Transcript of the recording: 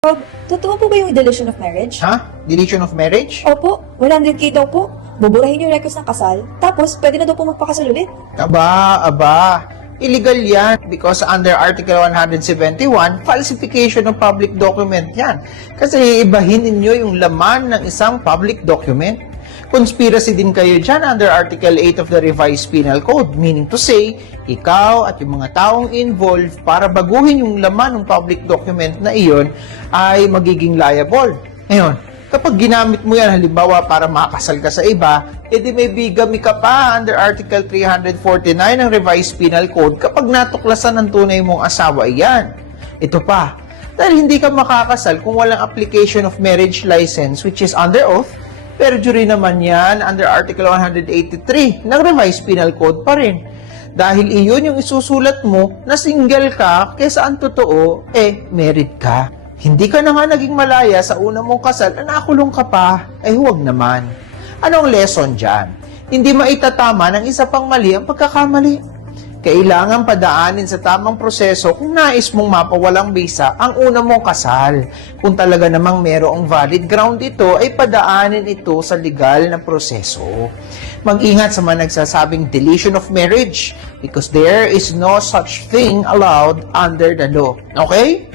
Rob, totoo po ba yung deletion of marriage? Ha? Deletion of marriage? Opo, 100K daw po. Buburahin yung records ng kasal, tapos pwede na daw po magpakasal ulit. Aba. Illegal yan because under Article 171, falsification of public document yan. Kasi ibahin ninyo yung laman ng isang public document. Conspiracy din kayo dyan under Article 8 of the Revised Penal Code. Meaning to say, ikaw at yung mga taong involved para baguhin yung laman ng public document na iyon ay magiging liable. Ngayon, kapag ginamit mo yan, halimbawa para makasal ka sa iba, edi may bigamy ka pa under Article 349 ng Revised Penal Code kapag natuklasan ng tunay mong asawa iyan. Ito pa, dahil hindi ka makakasal kung walang application of marriage license which is under oath, perjury naman yan under Article 183 ng Revised Penal Code pa rin. Dahil iyon yung isusulat mo na single ka kaysa ang totoo, married ka. Hindi ka na nga naging malaya sa una mong kasal na nakulong ka pa, huwag naman. Anong lesson dyan? Hindi maitatama ng isa pang mali ang pagkakamali. Kailangan padaanin sa tamang proseso kung nais mong mapawalang bisa ang una mong kasal. Kung talaga namang merong valid ground ito, ay padaanin ito sa legal na proseso. Mag-ingat sa mga nagsasabing deletion of marriage because there is no such thing allowed under the law. Okay?